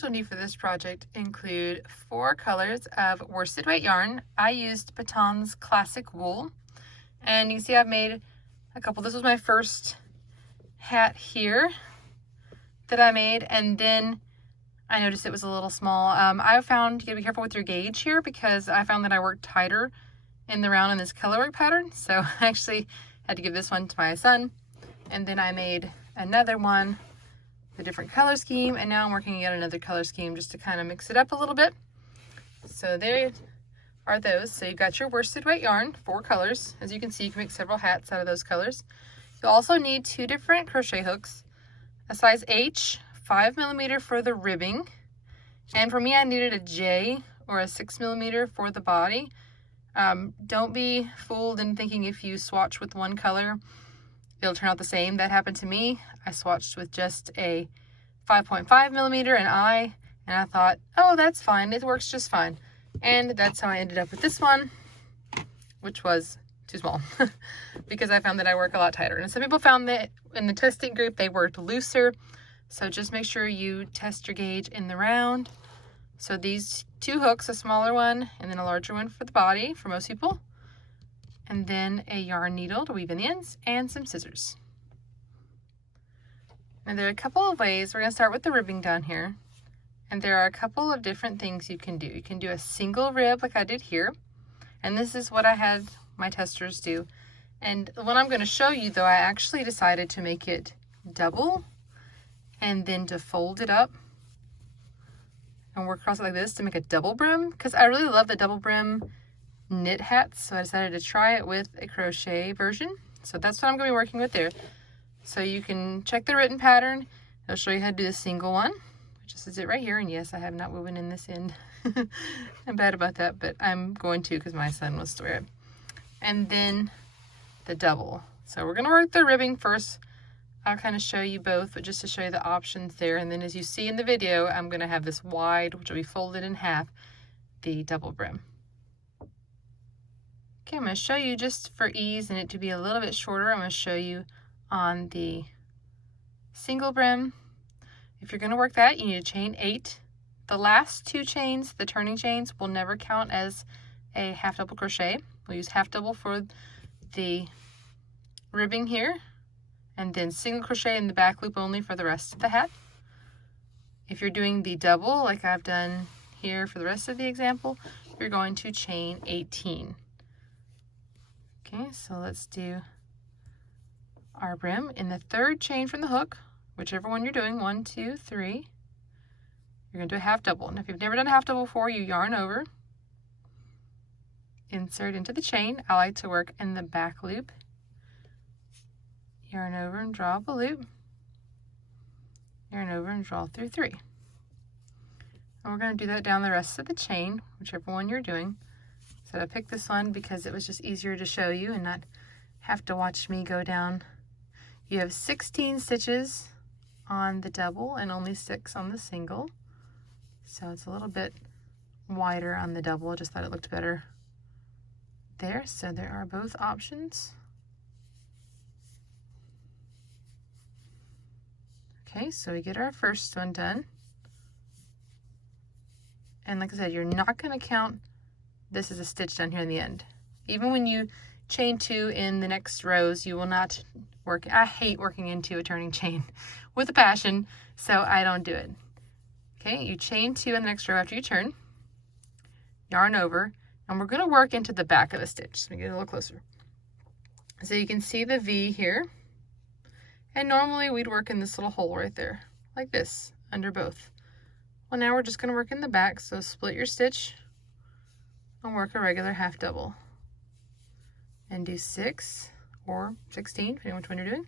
colors we'll need for this project include 4 colors of worsted weight yarn. I used Baton's Classic Wool, and you can see I've made a couple. This was my first hat here that I made, and then I noticed it was a little small. I found you gotta be careful with your gauge here, because I found that I worked tighter in the round in this colorwork pattern, so I actually had to give this one to my son, and then I made another one, a different color scheme, and now I'm working at another color scheme just to kind of mix it up a little bit. So there are those. So you've got your worsted weight yarn, 4 colors. As you can see, you can make several hats out of those colors. You'll also need 2 different crochet hooks, a size H, 5mm for the ribbing, and for me I needed a J or a 6mm for the body. Don't be fooled in thinking if you swatch with one color it'll turn out the same. That happened to me. I swatched with just a 5.5mm and I thought, oh, that's fine, it works just fine. And that's how I ended up with this one, which was too small because I found that I work a lot tighter. And some people found that in the testing group they worked looser. So just make sure you test your gauge in the round. So these 2 hooks, a smaller one and then a larger one for the body for most people, and then a yarn needle to weave in the ends and some scissors. And there are a couple of ways. We're going to start with the ribbing down here, and there are a couple of different things you can do. You can do a single rib like I did here, and this is what I had my testers do. And what I'm going to show you though, I actually decided to make it double and then to fold it up and work across it like this to make a double brim, because I really love the double brim knit hats, so I decided to try it with a crochet version. So that's what I'm going to be working with there. So you can check the written pattern. It'll show you how to do the single one, which is it right here. And yes, I have not woven in this end. I'm bad about that, but I'm going to because my son wants to wear it. And then the double. So we're going to work the ribbing first. I'll kind of show you both, but just to show you the options there. And then as you see in the video, I'm going to have this wide, which will be folded in half, the double brim. Okay, I'm going to show you just for ease and it to be a little bit shorter. I'm going to show you on the single brim. If you're going to work that, you need to chain 8. The last 2 chains, the turning chains, will never count as a half double crochet. We'll use half double for the ribbing here, and then single crochet in the back loop only for the rest of the hat. If you're doing the double like I've done here for the rest of the example, you're going to chain 18. Okay, so let's do our brim. In the 3rd chain from the hook, whichever one you're doing, 1, 2, 3, you're going to do a half double. And if you've never done a half double before, you yarn over, insert into the chain. I like to work in the back loop, yarn over and draw up a loop, yarn over and draw through 3. And we're going to do that down the rest of the chain, whichever one you're doing. So I picked this one because it was just easier to show you and not have to watch me go down. You have 16 stitches on the double and only 6 on the single. So it's a little bit wider on the double. I just thought it looked better there. So there are both options. Okay, so we get our first one done. And like I said, you're not going to count this is a stitch down here in the end. Even when you chain 2 in the next rows, you will not work. I hate working into a turning chain with a passion, so I don't do it. Okay, you chain 2 in the next row after you turn, yarn over, and we're going to work into the back of the stitch. Let me get a little closer. So you can see the V here, and normally we'd work in this little hole right there, like this, under both. Well, now we're just going to work in the back, so split your stitch and work a regular half double and do 6 or 16, depending on which one you're doing.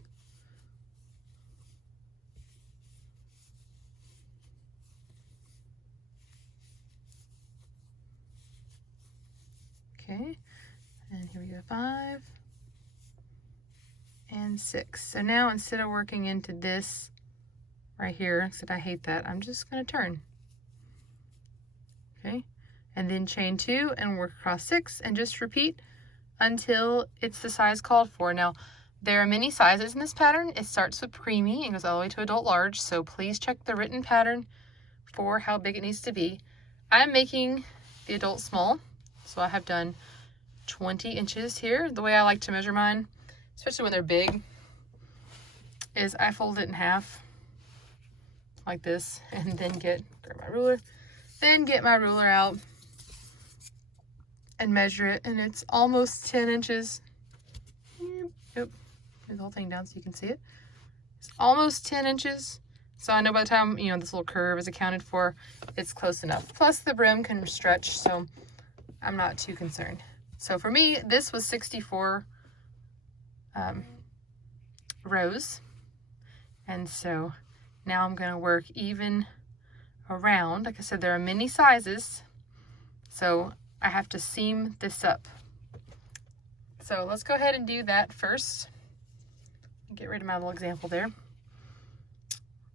Okay, and here we go, 5 and 6. So now instead of working into this right here, except I hate that, I'm just going to turn. Okay, and then chain 2 and work across 6 and just repeat until it's the size called for. Now, there are many sizes in this pattern. It starts with preemie and goes all the way to adult large, so please check the written pattern for how big it needs to be. I'm making the adult small, so I have done 20 inches here. The way I like to measure mine, especially when they're big, is I fold it in half like this, and then grab my ruler, then get my ruler out and measure it, and it's almost 10 inches. Yep, move the whole thing down so you can see it. It's almost 10 inches. So I know by the time, you know, this little curve is accounted for, it's close enough. Plus the brim can stretch, so I'm not too concerned. So for me, this was 64 rows. And so now I'm gonna work even around. Like I said, there are many sizes, so I have to seam this up. So let's go ahead and do that first. Get rid of my little example there.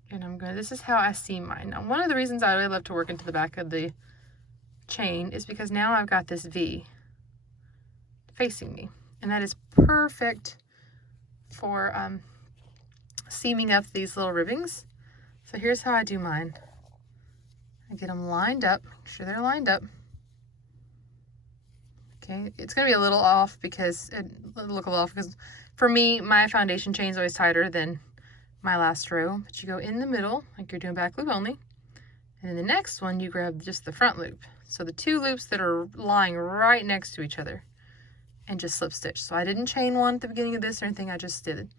And this is how I seam mine. Now, one of the reasons I really love to work into the back of the chain is because now I've got this V facing me, and that is perfect for seaming up these little ribbings. So here's how I do mine. I get them lined up, make sure they're lined up. Okay, it's gonna be a little off because for me, my foundation chain is always tighter than my last row, but you go in the middle like you're doing back loop only, and in the next one you grab just the front loop, so the two loops that are lying right next to each other, and just slip stitch. So I didn't chain one at the beginning of this or anything, I just did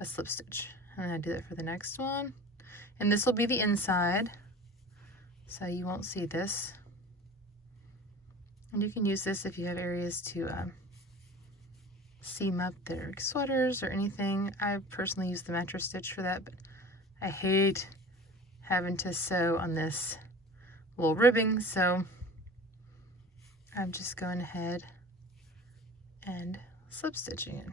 a slip stitch, and I do that for the next one, and this will be the inside, so you won't see this, and you can use this if you have areas to seam up their sweaters or anything. I personally use the mattress stitch for that, but I hate having to sew on this little ribbing, so I'm just going ahead and slip stitching it.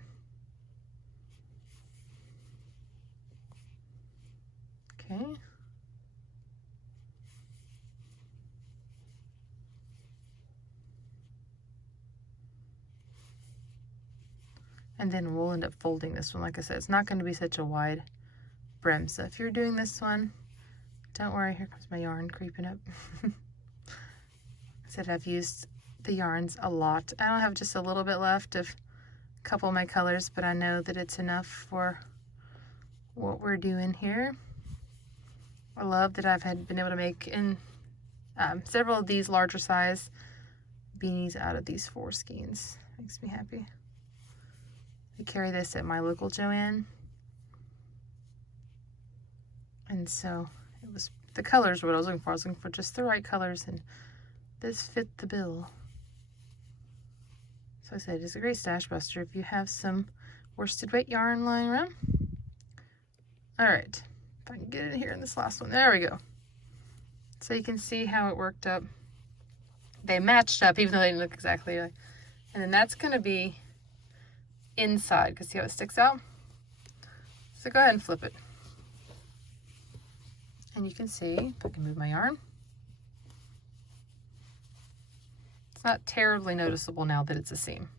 Okay. And then we'll end up folding this one. Like I said, it's not going to be such a wide brim. So if you're doing this one, don't worry, here comes my yarn creeping up. I said I've used the yarns a lot. I don't have just a little bit left of a couple of my colors, but I know that it's enough for what we're doing here. I love that I've been able to make in several of these larger size beanies out of these 4 skeins. Makes me happy. I carry this at my local Joann, and so it was the colors what I was looking for. I was looking for just the right colors, and this fit the bill. So I said it's a great stash buster if you have some worsted weight yarn lying around. All right, if I can get it here in this last one. There we go. So you can see how it worked up. They matched up even though they didn't look exactly like. And then that's going to be inside, because see how it sticks out? So go ahead and flip it. And you can see, if I can move my yarn, it's not terribly noticeable now that it's a seam.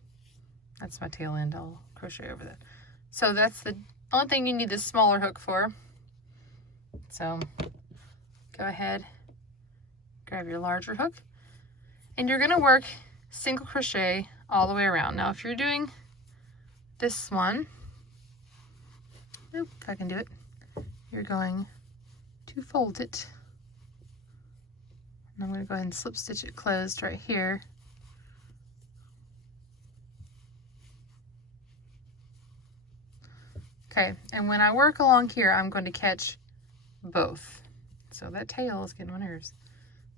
That's my tail end. I'll crochet over that. So that's the only thing you need this smaller hook for. So go ahead, grab your larger hook, and you're going to work single crochet all the way around. Now if you're doing this one, if I can do it, you're going to fold it, and I'm going to go ahead and slip stitch it closed right here. Okay, and when I work along here, I'm going to catch both. So that tail is getting on my nerves.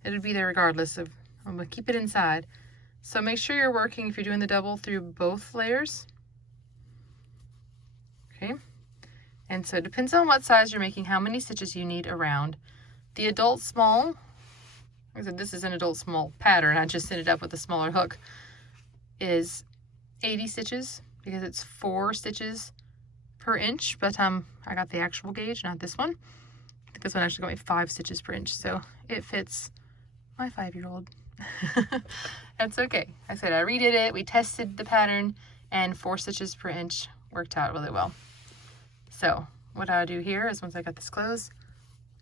It'll be there regardless of, I'm going to keep it inside. So make sure you're working, if you're doing the double, through both layers. Okay, and so it depends on what size you're making, how many stitches you need around. The adult small, like I said, this is an adult small pattern, I just ended up with a smaller hook, is 80 stitches because it's 4 stitches per inch by the time I got the actual gauge, not this one. I think this one actually got me 5 stitches per inch, so it fits my 5-year-old. That's okay. I said I redid it, we tested the pattern, and 4 stitches per inch worked out really well. So what I do here is once I got this closed,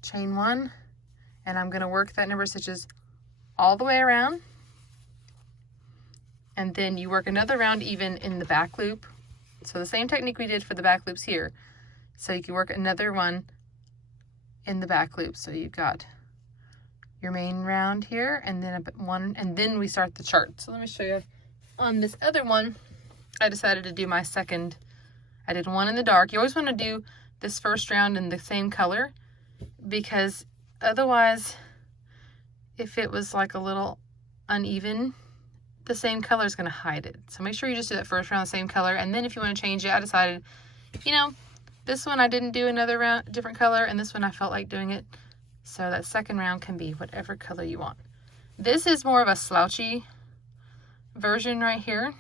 chain 1, And I'm going to work that number of stitches all the way around. And then you work another round even in the back loop. So the same technique we did for the back loops here. So you can work another one in the back loop. So you've got your main round here, and then one, and then we start the chart. So let me show you. On this other one, I decided to do my second. I did one in the dark. You always want to do this first round in the same color, because otherwise, if it was like a little uneven, the same color is going to hide it. So make sure you just do that first round the same color, and then if you want to change it, I decided, you know, this one I didn't do another round, different color, and this one I felt like doing it. So that second round can be whatever color you want. This is more of a slouchy version right here.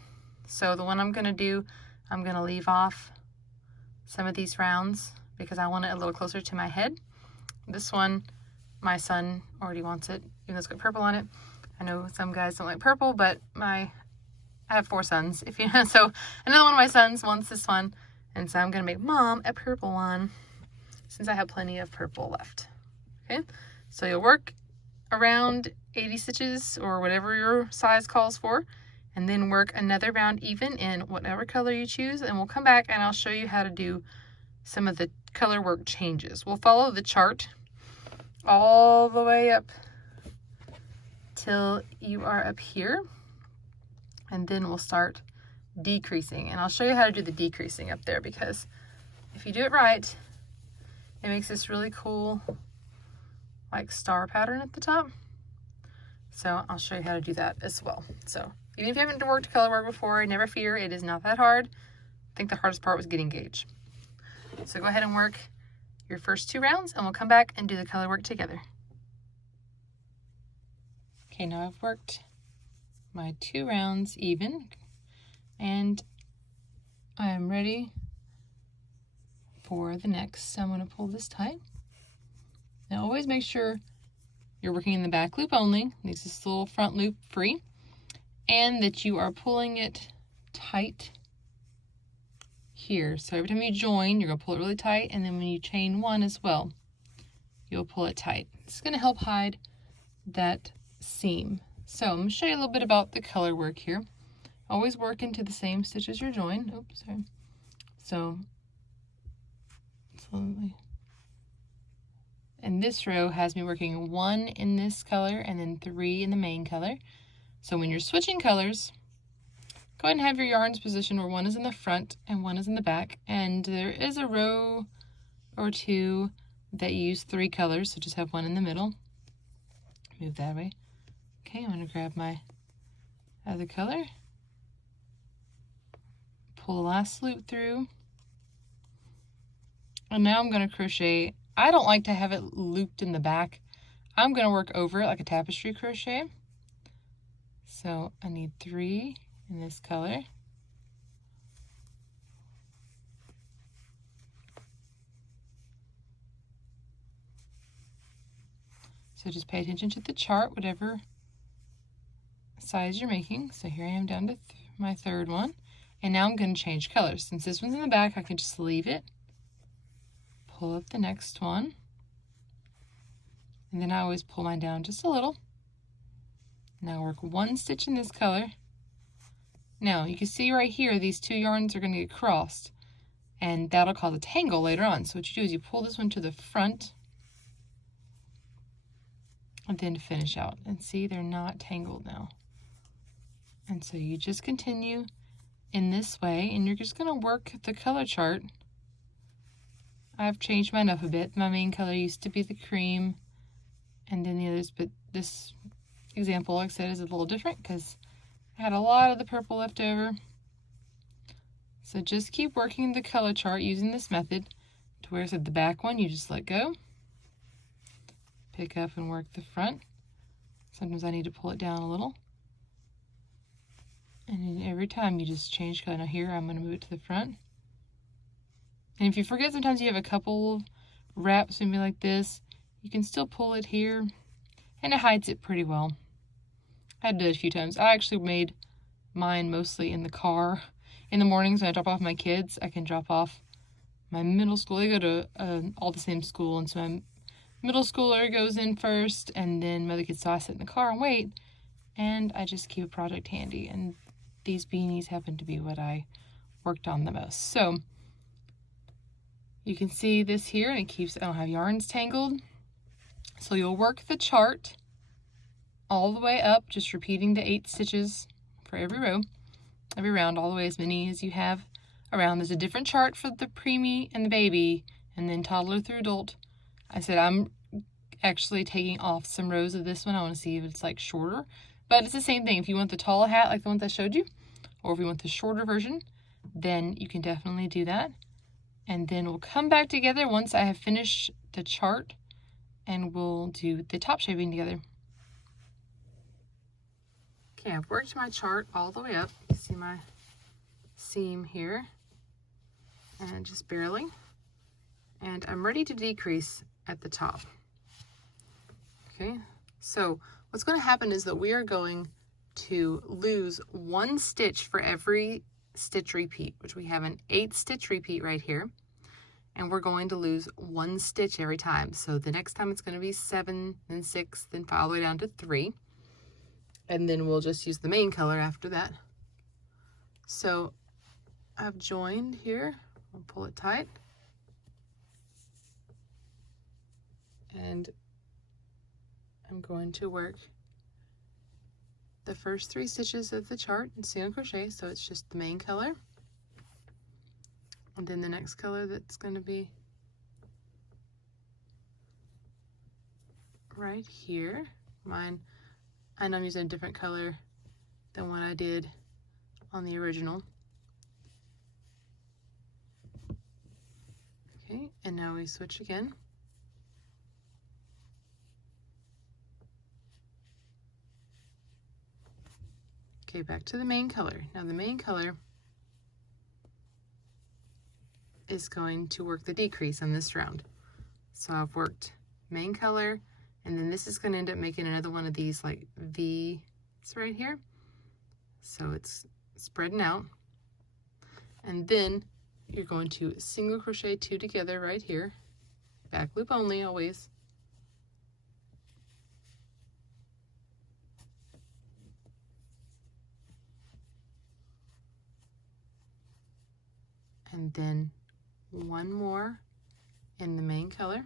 So the one I'm going to do, I'm going to leave off some of these rounds because I want it a little closer to my head. This one, my son already wants it, even though it's got purple on it. I know some guys don't like purple, but I have 4 sons, if you know. So another one of my sons wants this one, and so I'm going to make Mom a purple one since I have plenty of purple left. Okay, so you'll work around 80 stitches or whatever your size calls for, and then work another round even in whatever color you choose, and we'll come back and I'll show you how to do some of the color work changes. We'll follow the chart all the way up till you are up here, and then we'll start decreasing, and I'll show you how to do the decreasing up there, because if you do it right, it makes this really cool like star pattern at the top. So I'll show you how to do that as well. So even if you haven't worked color work before, never fear, it is not that hard. I think the hardest part was getting gauge. So go ahead and work your first 2 rounds, and we'll come back and do the color work together. Okay, now I've worked my 2 rounds even, and I am ready for the next. So I'm going to pull this tight. Now always make sure you're working in the back loop only, leaves this little front loop free, and that you are pulling it tight here. So every time you join, you're going to pull it really tight, and then when you chain one as well, you'll pull it tight. It's going to help hide that seam. So I'm going to show you a little bit about the color work here. Always work into the same stitch as your join. Oops, sorry. So slowly. And this row has me working 1 in this color and then 3 in the main color. So when you're switching colors, go ahead and have your yarns positioned where 1 is in the front and 1 is in the back. And there is a row or 2 that you use 3 colors, so just have 1 in the middle. Move that way. Okay, I'm going to grab my other color. Pull the last loop through. And now I'm going to crochet. I don't like to have it looped in the back. I'm going to work over it like a tapestry crochet. So I need 3 in this color. So just pay attention to the chart, whatever size you're making. So here I am down to my 3rd one. And now I'm going to change colors. Since this one's in the back, I can just leave it. Pull up the next one, and then I always pull mine down just a little. Now work 1 stitch in this color. Now you can see right here these 2 yarns are going to get crossed, and that'll cause a tangle later on. So what you do is you pull this one to the front and then finish out, and see they're not tangled now. And so you just continue in this way, and you're just going to work the color chart. I've changed mine up a bit. My main color used to be the cream, and then the others, but this example, like I said, is a little different because I had a lot of the purple left over. So just keep working the color chart using this method to where it's at the back one, you just let go. Pick up and work the front. Sometimes I need to pull it down a little. And then every time you just change color. Now here I'm going to move it to the front. And if you forget, sometimes you have a couple wraps maybe like this, you can still pull it here, and it hides it pretty well. I did it a few times. I actually made mine mostly in the car. In the mornings when I drop off my kids, I can drop off my middle school. They go to all the same school, and so my middle schooler goes in first, and then mother kids, so I sit in the car and wait, and I just keep a project handy, and these beanies happen to be what I worked on the most. So you can see this here, and it keeps, I don't have yarns tangled. So you'll work the chart all the way up, just repeating the 8 stitches for every row, every round, all the way as many as you have around. There's a different chart for the preemie and the baby, and then toddler through adult. I said I'm actually taking off some rows of this one. I want to see if it's like shorter, but it's the same thing. If you want the tall hat like the ones I showed you, or if you want the shorter version, then you can definitely do that. And then we'll come back together once I have finished the chart, and we'll do the top shaping together. Okay, I've worked my chart all the way up. You see my seam here, and just barely. And I'm ready to decrease at the top. Okay, so what's going to happen is that we are going to lose 1 stitch for every stitch repeat, which we have an 8 stitch repeat right here. And we're going to lose 1 stitch every time. So the next time it's going to be 7, then 6, then 5, all the way down to 3. And then we'll just use the main color after that. So I've joined here. I'll pull it tight. And I'm going to work the first 3 stitches of the chart in single crochet, so it's just the main color. And then the next color that's going to be right here. Mine, I know I'm using a different color than what I did on the original. Okay, and now we switch again. Okay, back to the main color. Now the main color is going to work the decrease on this round. So I've worked main color, and then this is going to end up making another one of these like V's right here. So it's spreading out. And then you're going to single crochet 2 together right here. Back loop only always. And then 1 more in the main color.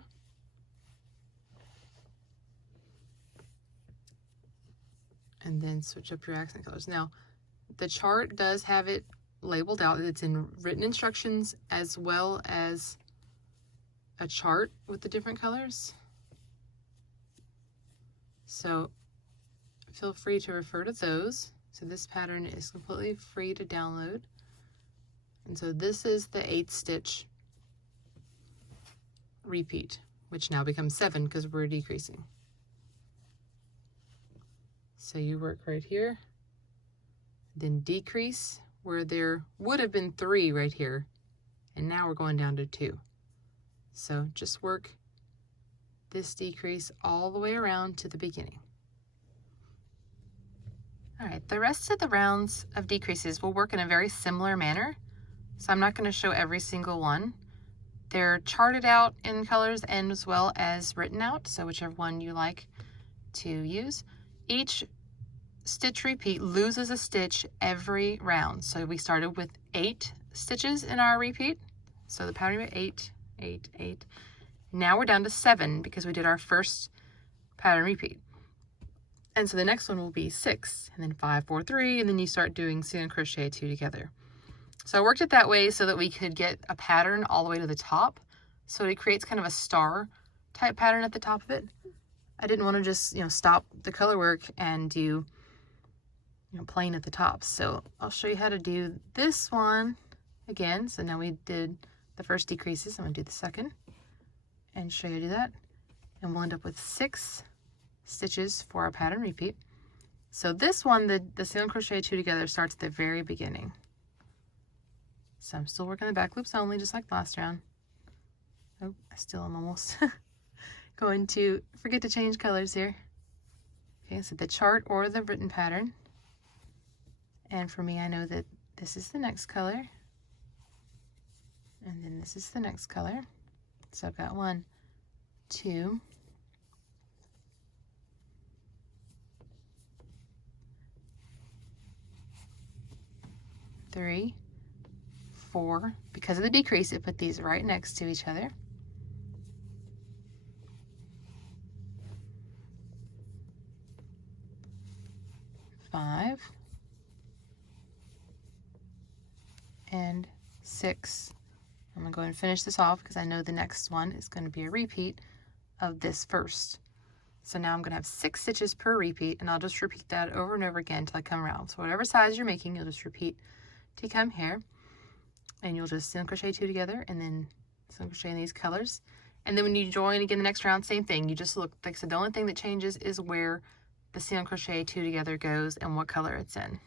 And then switch up your accent colors. Now, the chart does have it labeled out. It's in written instructions as well as a chart with the different colors. So feel free to refer to those. So this pattern is completely free to download. And so this is the 8 stitch repeat, which now becomes 7 because we're decreasing. So you work right here, then decrease where there would have been 3 right here, and now we're going down to 2. So just work this decrease all the way around to the beginning. All right, the rest of the rounds of decreases will work in a very similar manner. So I'm not going to show every single one. They're charted out in colors and as well as written out, so whichever one you like to use. Each stitch repeat loses a stitch every round. So we started with 8 stitches in our repeat. So the pattern 8, 8, 8. Now we're down to 7 because we did our first pattern repeat. And so the next one will be 6, and then 5, 4, 3, and then you start doing single crochet 2 together. So I worked it that way so that we could get a pattern all the way to the top. So it creates kind of a star type pattern at the top of it. I didn't want to just, stop the color work and do, plain at the top. So I'll show you how to do this one again. So now we did the first decreases. I'm going to do the second and show you how to do that. And we'll end up with 6 stitches for our pattern repeat. So this one, the single crochet 2 together starts at the very beginning. So I'm still working the back loops only, just like last round. Oh, I still am almost going to forget to change colors here. Okay, so the chart or the written pattern. And for me, I know that this is the next color. And then this is the next color. So I've got 1, 2, 3, 4. Because of the decrease, it put these right next to each other. 5 and 6. I'm going to go ahead and finish this off because I know the next one is going to be a repeat of this first. So now I'm going to have 6 stitches per repeat, and I'll just repeat that over and over again until I come around. So whatever size you're making, you'll just repeat to come here, and you'll just single crochet 2 together and then single crochet in these colors. And then when you join again the next round, same thing. You just look, like I said, the only thing that changes is where the single crochet 2 together goes and what color it's in.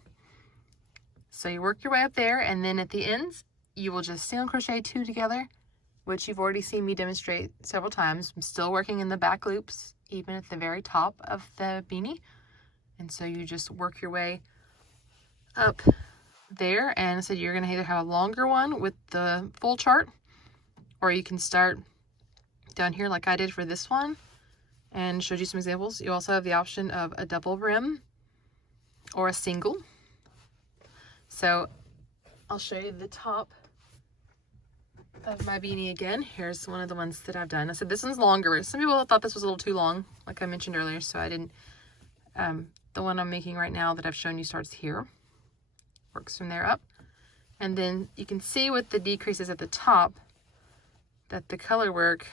So you work your way up there, and then at the ends you will just single crochet 2 together, which you've already seen me demonstrate several times. I'm still working in the back loops even at the very top of the beanie, and so you just work your way up there. And so you're going to either have a longer one with the full chart, or you can start down here like I did for this one and showed you some examples. You also have the option of a double brim or a single. So I'll show you the top of my beanie again. Here's one of the ones that I've done. I said this one's longer. Some people thought this was a little too long, like I mentioned earlier, so I didn't. The one I'm making right now that I've shown you starts here, works from there up, and then you can see with the decreases at the top that the color work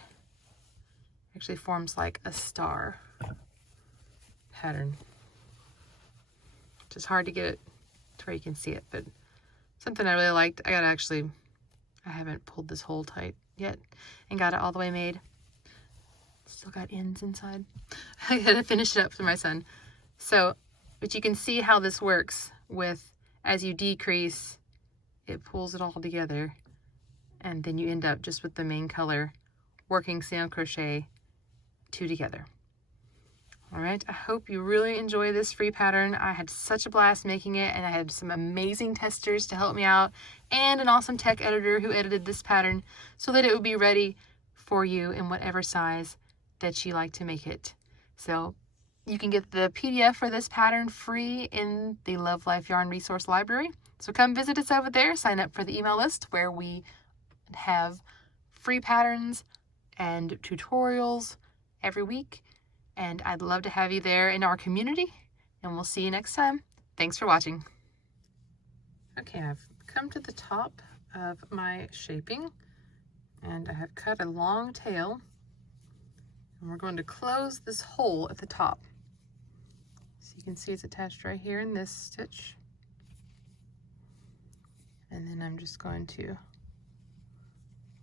actually forms like a star pattern, which is hard to get it to where you can see it, but something I really liked. I haven't pulled this hole tight yet and got it all the way made. Still got ends inside. I gotta finish it up for my son. So, but you can see how this works with, as you decrease, it pulls it all together, and then you end up just with the main color working single crochet 2 together. All right, I hope you really enjoy this free pattern. I had such a blast making it, and I had some amazing testers to help me out and an awesome tech editor who edited this pattern so that it would be ready for you in whatever size that you like to make it. So you can get the PDF for this pattern free in the Love Life Yarn resource library. So come visit us over there, sign up for the email list where we have free patterns and tutorials every week. And I'd love to have you there in our community, and we'll see you next time. Thanks for watching. Okay, I've come to the top of my shaping, and I have cut a long tail, and we're going to close this hole at the top. So you can see it's attached right here in this stitch. And then I'm just going to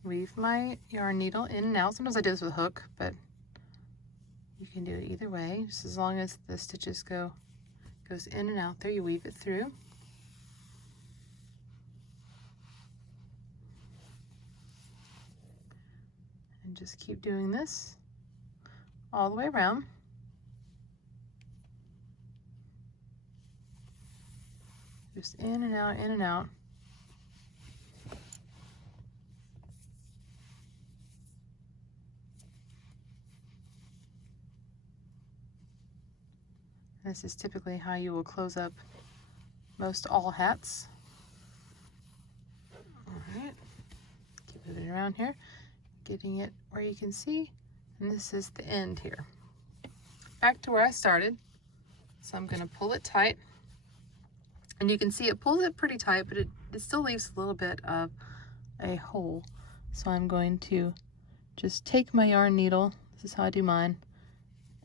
weave my yarn needle in and out. Sometimes I do this with a hook, but you can do it either way, just as long as the stitches goes in and out there. You weave it through. And just keep doing this all the way around. Just in and out, in and out. This is typically how you will close up most all hats. All right, keep moving around here, getting it where you can see, and this is the end here. Back to where I started. So I'm going to pull it tight, and you can see it pulls it pretty tight, but it still leaves a little bit of a hole. So I'm going to just take my yarn needle, this is how I do mine,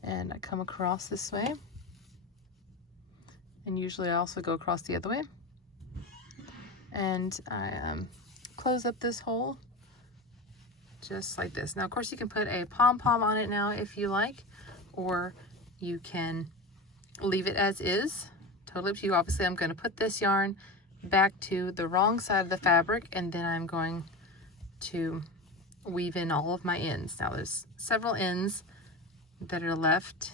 and I come across this way. And usually I also go across the other way. And I close up this hole just like this. Now, of course, you can put a pom-pom on it now if you like, or you can leave it as is. Totally up to you. Obviously, I'm going to put this yarn back to the wrong side of the fabric, and then I'm going to weave in all of my ends. Now, there's several ends that are left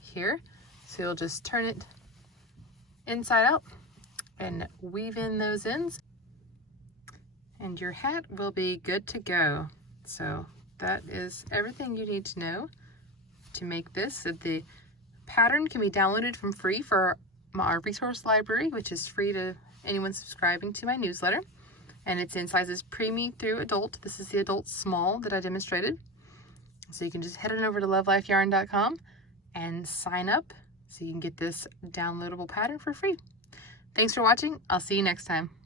here, so you'll just turn it inside out and weave in those ends, and your hat will be good to go. So that is everything you need to know to make this. The pattern can be downloaded from free for our resource library, which is free to anyone subscribing to my newsletter. And it's in sizes preemie through adult. This is the adult small that I demonstrated. So you can just head on over to love.life.yarn.com and sign up so you can get this downloadable pattern for free. Thanks for watching. I'll see you next time.